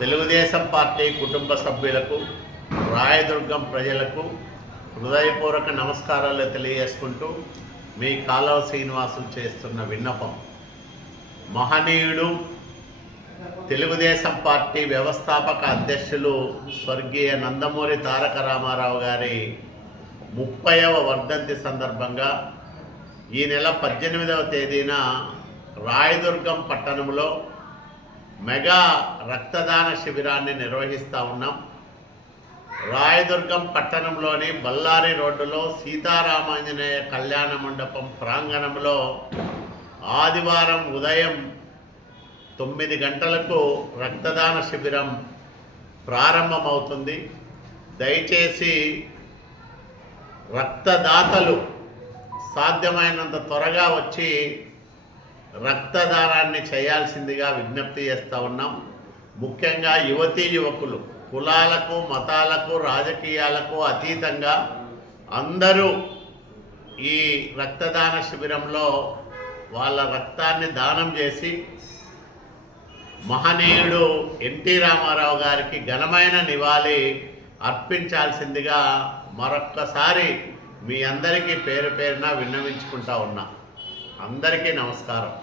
Telugu Desam party కుటుంబ సభ్యులకు రాయదుర్గం ప్రజలకు హృదయపూర్వక నమస్కారాలు తెలియజేసుకుంటూ మీ కాలవ శ్రీనివాసులు చేస్తున్న విన్నపం. మహనీయుడు తెలుగుదేశం పార్టీ వ్యవస్థాపక అధ్యక్షులు స్వర్గీయ నందమూరి తారక రామారావు గారి 30వ వర్ధంతి సందర్భంగా ఈ నెల 18వ తేదీన రాయదుర్గం పట్టణంలో మెగా రక్తదాన శిబిరాన్ని నిర్వహిస్తూ ఉన్నాం. రాయదుర్గం పట్టణంలోని బళ్ళారి రోడ్డులో సీతారామాంజనేయ కళ్యాణ మండపం ప్రాంగణంలో ఆదివారం ఉదయం 9 గంటలకు రక్తదాన శిబిరం ప్రారంభమవుతుంది. దయచేసి రక్తదాతలు సాధ్యమైనంత త్వరగా వచ్చి రక్తదానాన్ని చేయాల్సిందిగా విజ్ఞప్తి చేస్తూ ఉన్నాం. ముఖ్యంగా యువతీ యువకులు కులాలకు మతాలకు రాజకీయాలకు అతీతంగా అందరూ ఈ రక్తదాన శిబిరంలో వాళ్ళ రక్తాన్ని దానం చేసి మహనీయుడు ఎన్టీ రామారావు గారికి ఘనమైన నివాళి అర్పించాల్సిందిగా మరొక్కసారి మీ అందరికీ పేరు పేరున విన్నవించుకుంటా ఉన్నా. అందరికీ నమస్కారం.